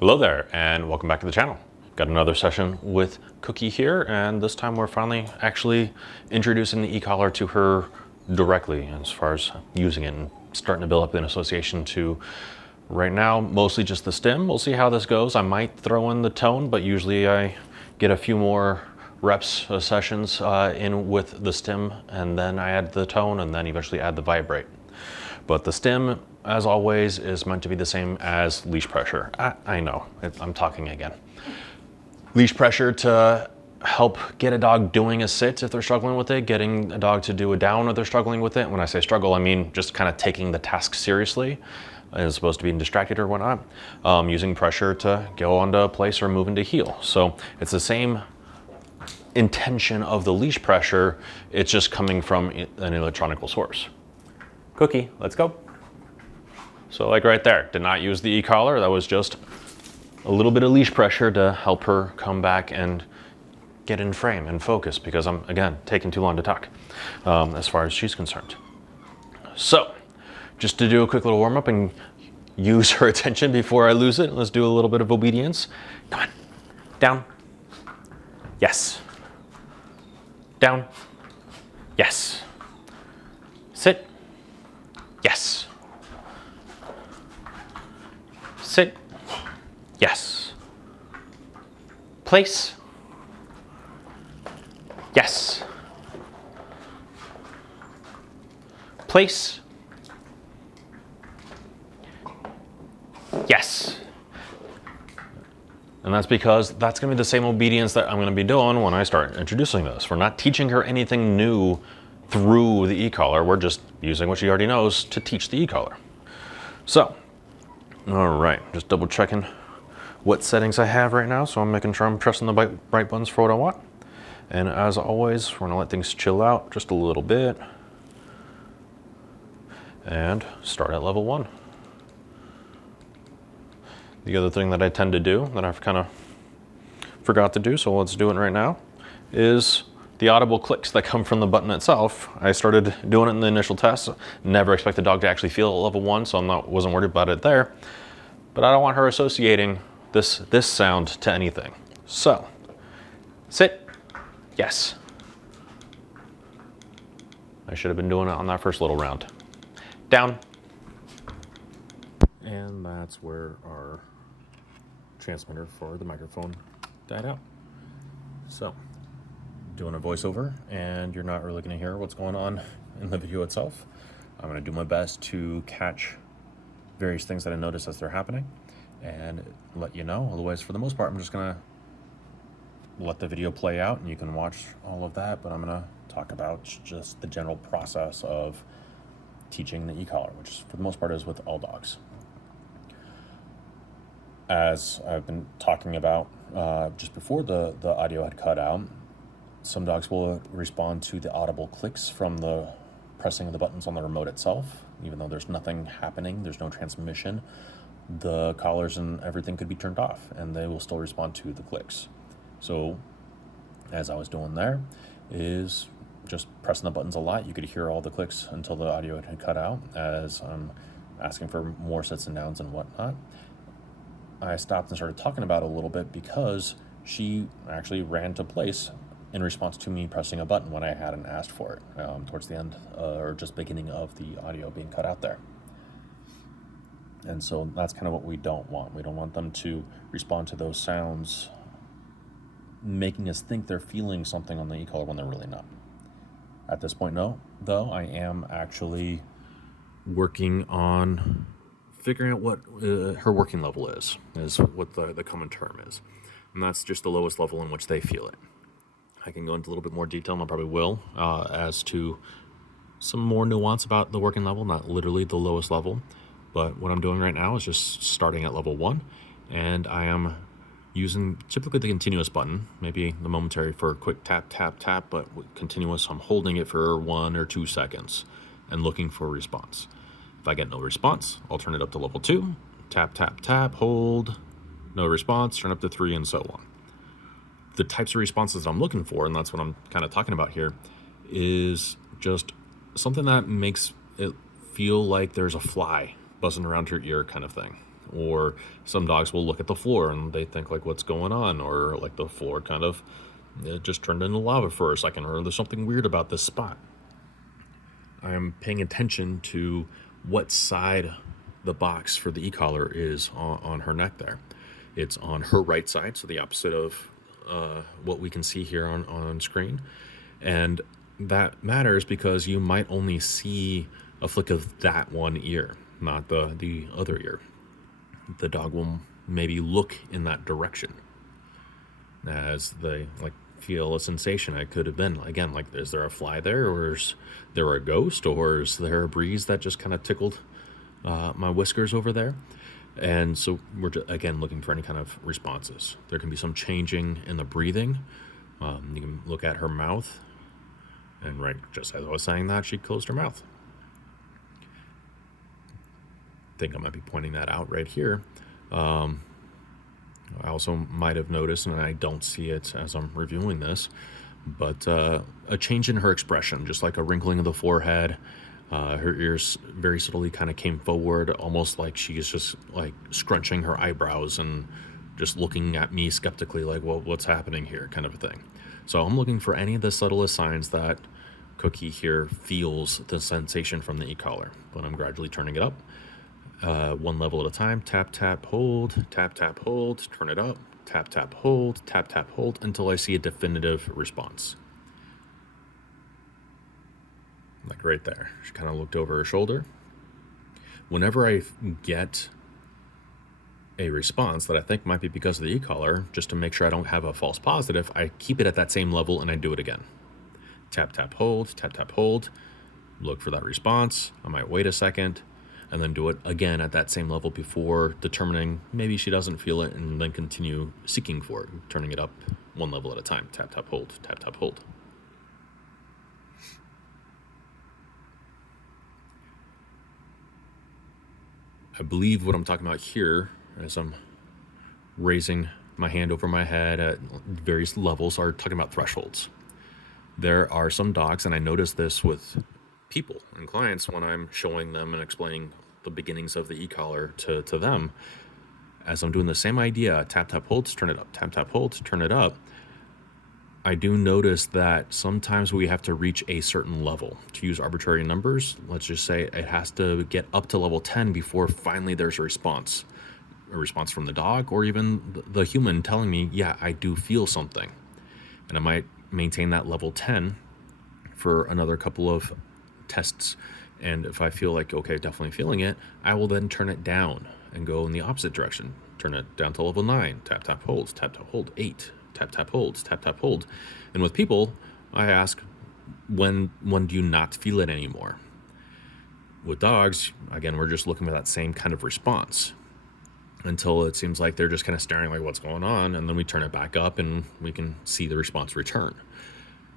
Hello there and welcome back to the channel. Got another session with Cookie here, and this time we're finally actually introducing the e-collar to her directly as far as using it and starting to build up an association to, right now, mostly just the stim. We'll see how this goes. I might throw in the tone, but usually I get a few more reps, sessions in with the stim, and then I add the tone and then eventually add the vibrate. But the stim, as always, is meant to be the same as leash pressure. I know, I'm talking again. Leash pressure to help get a dog doing a sit if they're struggling with it, getting a dog to do a down if they're struggling with it. When I say struggle, I mean just kind of taking the task seriously as opposed to being distracted or whatnot. Using pressure to go onto a place or move into heel. So it's the same intention of the leash pressure, it's just coming from an electronical source. Cookie, let's go. So like right there, did not use the e-collar. That was just a little bit of leash pressure to help her come back and get in frame and focus, because I'm, again, taking too long to talk as far as she's concerned. So just to do a quick little warm up and use her attention before I lose it, let's do a little bit of obedience. Come on, down, yes. Down, yes. Sit, yes. Sit, yes. Place, yes. Place, yes. And that's because that's going to be the same obedience that I'm going to be doing when I start introducing this. We're not teaching her anything new through the e-collar. We're just using what she already knows to teach the e-collar. So, all right, just double checking what settings I have right now. So I'm making sure I'm pressing the right buttons for what I want. And as always, we're going to let things chill out just a little bit and start at level 1. The other thing that I tend to do that I've kind of forgot to do, so let's do it right now, is the audible clicks that come from the button itself. I started doing it in the initial test. Never expect the dog to actually feel at level 1, so wasn't worried about it there. But I don't want her associating this sound to anything. So, sit, yes. I should have been doing it on that first little round. Down. And that's where our transmitter for the microphone died out. So, doing a voiceover, and you're not really going to hear what's going on in the video itself. I'm going to do my best to catch various things that I notice as they're happening and let you know. Otherwise, for the most part, I'm just going to let the video play out and you can watch all of that, but I'm going to talk about just the general process of teaching the e-collar, which for the most part is with all dogs. As I've been talking about just before the audio had cut out, some dogs will respond to the audible clicks from the pressing of the buttons on the remote itself. Even though there's nothing happening, there's no transmission, the collars and everything could be turned off and they will still respond to the clicks. So as I was doing there is just pressing the buttons a lot. You could hear all the clicks until the audio had cut out as I'm asking for more sits and downs and whatnot. I stopped and started talking about it a little bit because she actually ran to place in response to me pressing a button when I hadn't asked for it, towards the end or just beginning of the audio being cut out there. And so that's kind of what we don't want. We don't want them to respond to those sounds, making us think they're feeling something on the e-collar when they're really not. At this point, no, though, I am actually working on figuring out what her working level is what the common term is. And that's just the lowest level in which they feel it. I can go into a little bit more detail, and I probably will, as to some more nuance about the working level, not literally the lowest level. But what I'm doing right now is just starting at level 1, and I am using typically the continuous button, maybe the momentary for a quick tap, tap, tap, but with continuous, I'm holding it for 1 or 2 seconds and looking for a response. If I get no response, I'll turn it up to level 2, tap, tap, tap, hold, no response, turn up to 3, and so on. The types of responses that I'm looking for, and that's what I'm kind of talking about here, is just something that makes it feel like there's a fly buzzing around your ear kind of thing, or some dogs will look at the floor and they think like, what's going on? Or like the floor kind of, it just turned into lava for a second, or there's something weird about this spot. I'm paying attention to what side the box for the e-collar is on her neck there. It's on her right side, so the opposite of what we can see here on screen. And that matters because you might only see a flick of that one ear, not the other ear. The dog will maybe look in that direction as they like feel a sensation. It could have been, again, like, is there a fly there, or is there a ghost, or is there a breeze that just kind of tickled my whiskers over there? And so we're again looking for any kind of responses. There can be some changing in the breathing. You can look at her mouth, and right just as I was saying that, she closed her mouth. I think I might be pointing that out right here. I also might have noticed, and I don't see it as I'm reviewing this, but a change in her expression, just like a wrinkling of the forehead. Her ears very subtly kind of came forward, almost like she's just like scrunching her eyebrows and just looking at me skeptically, like, well, what's happening here, kind of a thing. So I'm looking for any of the subtlest signs that Cookie here feels the sensation from the e-collar, but I'm gradually turning it up. One level at a time. Tap, tap, hold, tap, tap, hold, turn it up, tap, tap, hold, tap, tap, hold, until I see a definitive response. Like right there. She kind of looked over her shoulder. Whenever I get a response that I think might be because of the e-collar, just to make sure I don't have a false positive, I keep it at that same level and I do it again. Tap, tap, hold, tap, tap, hold. Look for that response. I might wait a second, and then do it again at that same level before determining maybe she doesn't feel it, and then continue seeking for it, turning it up one level at a time. Tap, tap, hold, tap, tap, hold. I believe what I'm talking about here, as I'm raising my hand over my head at various levels, are talking about thresholds. There are some dogs, and I notice this with people and clients when I'm showing them and explaining the beginnings of the e-collar to them, as I'm doing the same idea, tap, tap, hold, turn it up, tap, tap, hold, turn it up. I do notice that sometimes we have to reach a certain level. To use arbitrary numbers, let's just say it has to get up to level 10 before finally there's a response from the dog, or even the human telling me, yeah, I do feel something. And I might maintain that level 10 for another couple of tests. And if I feel like, okay, definitely feeling it, I will then turn it down and go in the opposite direction. Turn it down to level 9, tap, tap, hold, tap, tap, hold, 8, tap, tap, hold, tap, tap, hold. And with people, I ask, when do you not feel it anymore? With dogs, again, we're just looking for that same kind of response until it seems like they're just kind of staring like, what's going on? And then we turn it back up and we can see the response return.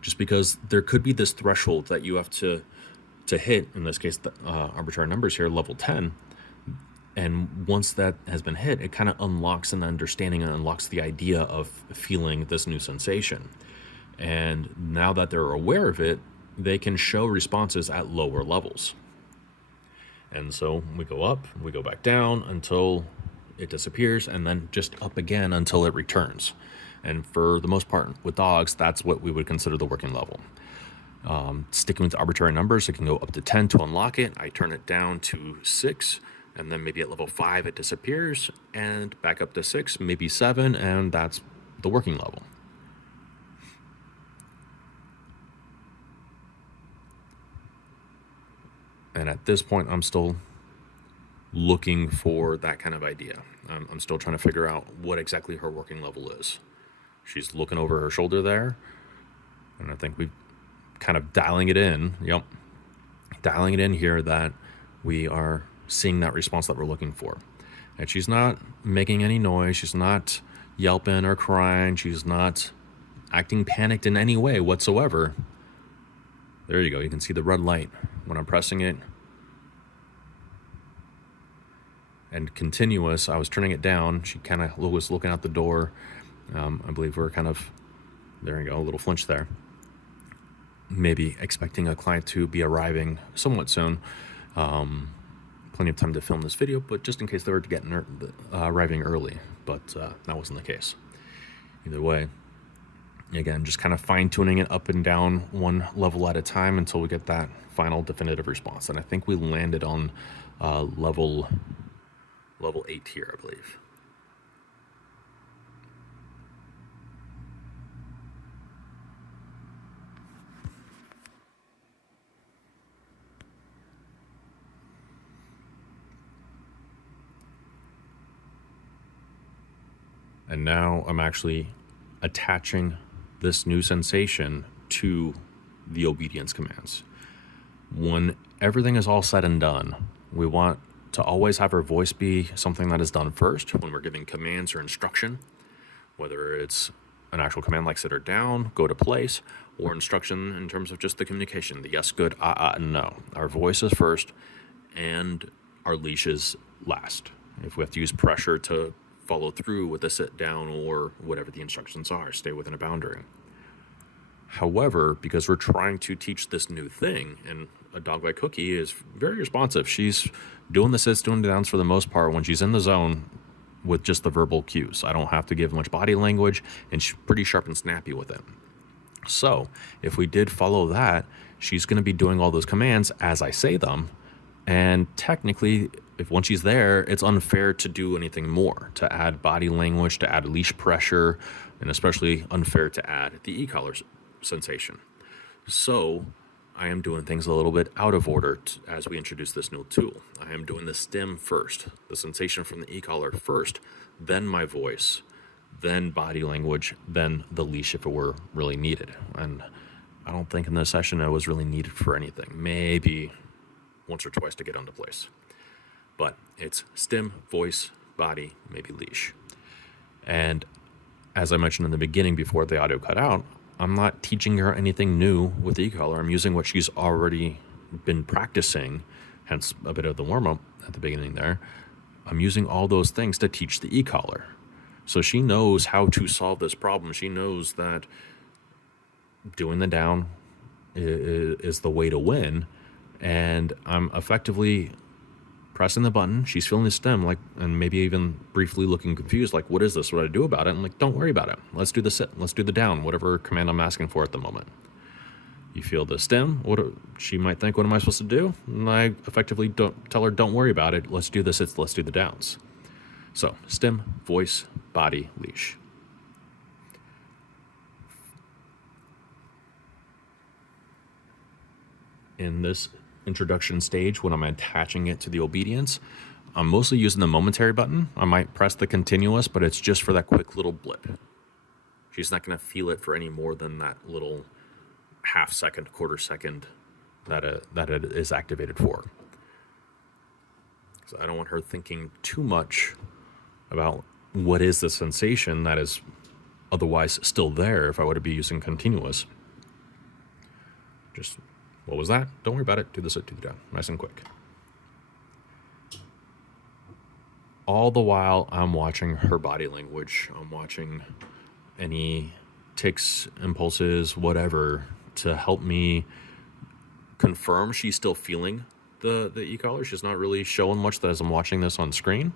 Just because there could be this threshold that you have to hit, in this case, the arbitrary numbers here, level 10. And once that has been hit, it kind of unlocks an understanding and unlocks the idea of feeling this new sensation. And now that they're aware of it, they can show responses at lower levels. And so we go up, we go back down until it disappears, and then just up again until it returns. And for the most part with dogs, that's what we would consider the working level. Sticking with arbitrary numbers, it can go up to 10 to unlock it. I turn it down to 6, and then maybe at level 5 it disappears, and back up to 6, maybe 7, and that's the working level. And at this point, I'm still looking for that kind of idea. I'm still trying to figure out what exactly her working level is. She's looking over her shoulder there, and I think we've kind of dialing it in. Yep. Dialing it in here that we are seeing that response that we're looking for. And she's not making any noise. She's not yelping or crying. She's not acting panicked in any way whatsoever. There you go. You can see the red light when I'm pressing it. And continuous, I was turning it down. She kind of was looking out the door. I believe we're kind of, there you go, a little flinch there. Maybe expecting a client to be arriving somewhat soon. plenty of time to film this video, but just in case they were arriving early, but that wasn't the case. Either way, again, just kind of fine-tuning it up and down one level at a time until we get that final definitive response. And I think we landed on level 8 here, I believe. And now I'm actually attaching this new sensation to the obedience commands. When everything is all said and done, we want to always have our voice be something that is done first when we're giving commands or instruction, whether it's an actual command like sit or down, go to place, or instruction in terms of just the communication, the yes, good, and no. Our voice is first and our leash is last. If we have to use pressure to follow through with a sit down or whatever the instructions are, stay within a boundary. However, because we're trying to teach this new thing, and a dog like Cookie is very responsive. She's doing the sits, doing the downs for the most part when she's in the zone with just the verbal cues. I don't have to give much body language, and she's pretty sharp and snappy with it. So if we did follow that, she's going to be doing all those commands as I say them, and technically, if once she's there, it's unfair to do anything more, to add body language, to add leash pressure, and especially unfair to add the e-collar sensation. So I am doing things a little bit out of order as we introduce this new tool. I am doing the stim first, the sensation from the e-collar first, then my voice, then body language, then the leash if it were really needed. And I don't think in this session it was really needed for anything. Maybe once or twice to get onto place. But it's stim, voice, body, maybe leash. And as I mentioned in the beginning before the audio cut out, I'm not teaching her anything new with the e-collar. I'm using what she's already been practicing, hence a bit of the warm-up at the beginning there. I'm using all those things to teach the e-collar. So she knows how to solve this problem. She knows that doing the down is the way to win. And I'm effectively pressing the button. She's feeling the stim, and maybe even briefly looking confused, like, what is this? What do I do about it? I'm like, don't worry about it. Let's do the sit. Let's do the down, whatever command I'm asking for at the moment. You feel the stim. She might think, what am I supposed to do? And I effectively don't tell her, don't worry about it. Let's do the sits. Let's do the downs. So stim, voice, body, leash. In this introduction stage, when I'm attaching it to the obedience, I'm mostly using the momentary button. I might press the continuous, but it's just for that quick little blip. She's not going to feel it for any more than that little half second, quarter second that it is activated for. So I don't want her thinking too much about what is the sensation that is otherwise still there if I were to be using continuous. Just, what was that? Don't worry about it. Do the sit, do the down. Nice and quick. All the while, I'm watching her body language. I'm watching any tics, impulses, whatever, to help me confirm she's still feeling the e-collar. She's not really showing much as I'm watching this on screen.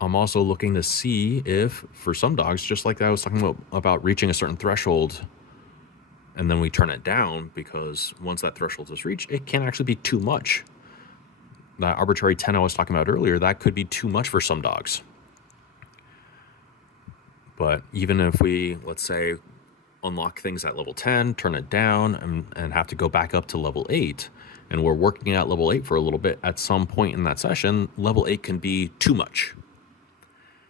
I'm also looking to see if, for some dogs, just like I was talking about reaching a certain threshold, and then we turn it down, because once that threshold is reached, it can actually be too much. That arbitrary 10 I was talking about earlier, that could be too much for some dogs. But even if we, let's say, unlock things at level 10, turn it down, and have to go back up to level 8, and we're working at level 8 for a little bit, at some point in that session, level 8 can be too much,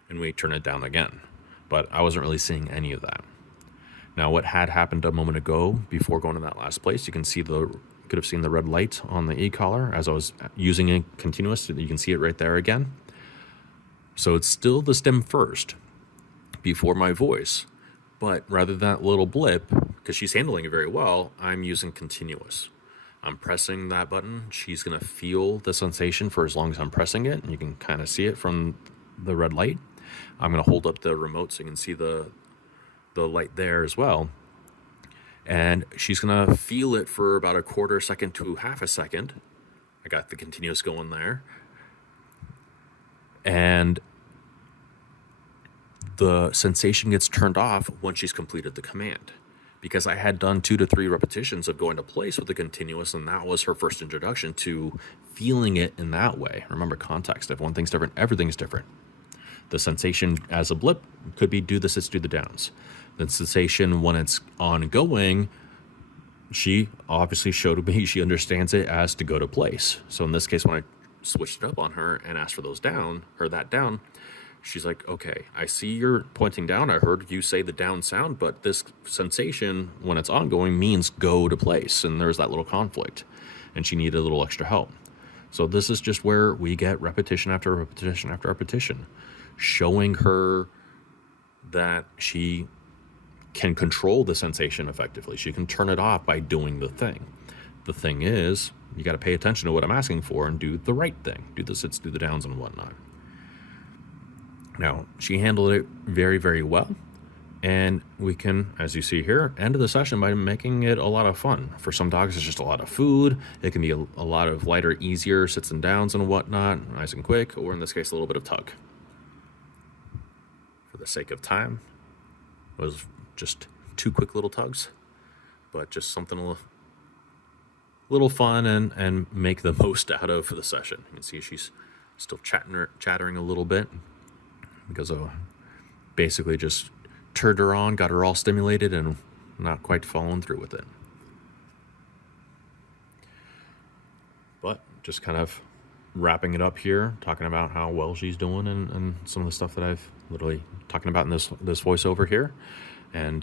and we turn it down again. But I wasn't really seeing any of that. Now, what had happened a moment ago before going to that last place, you can see could have seen the red light on the e-collar as I was using it continuous. You can see it right there again. So it's still the stim first before my voice, but rather than that little blip, because she's handling it very well, I'm using continuous. I'm pressing that button. She's going to feel the sensation for as long as I'm pressing it, and you can kind of see it from the red light. I'm going to hold up the remote so you can see the light there as well. And she's going to feel it for about a quarter second to half a second. I got the continuous going there. And the sensation gets turned off once she's completed the command. Because I had done 2 to 3 repetitions of going to place with the continuous, and that was her first introduction to feeling it in that way. Remember, context. If one thing's different, everything's different. The sensation as a blip could be do the sits, do the downs. The sensation when it's ongoing, she obviously showed me she understands it as to go to place. So in this case, when I switched it up on her and asked for those down, or that down, she's like, okay, I see you're pointing down. I heard you say the down sound, but this sensation, when it's ongoing, means go to place. And there's that little conflict. And she needed a little extra help. So this is just where we get repetition after repetition after repetition, showing her that she can control the sensation effectively. She can turn it off by doing the thing. The thing is, you got to pay attention to what I'm asking for and do the right thing. Do the sits, do the downs, and whatnot. Now, she handled it very, very well. And we can, as you see here, end the session by making it a lot of fun. For some dogs, it's just a lot of food. It can be a lot of lighter, easier sits and downs and whatnot, nice and quick, or in this case, a little bit of tug. For the sake of time, it was just 2 quick little tugs, but just something a little fun and make the most out of for the session. You can see she's still chattering a little bit because of basically just turned her on, got her all stimulated, and not quite following through with it. But just kind of wrapping it up here, talking about how well she's doing and some of the stuff that I've literally talking about in this voiceover here. And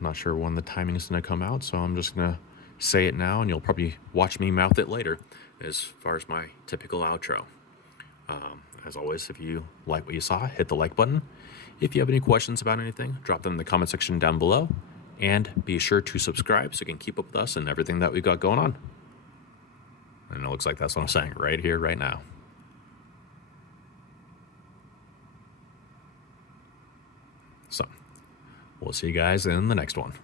not sure when the timing is going to come out, so I'm just going to say it now, and you'll probably watch me mouth it later as far as my typical outro. As always, if you like what you saw, hit the like button. If you have any questions about anything, drop them in the comment section down below. And be sure to subscribe so you can keep up with us and everything that we got going on. And it looks like that's what I'm saying right here, right now. So, we'll see you guys in the next one.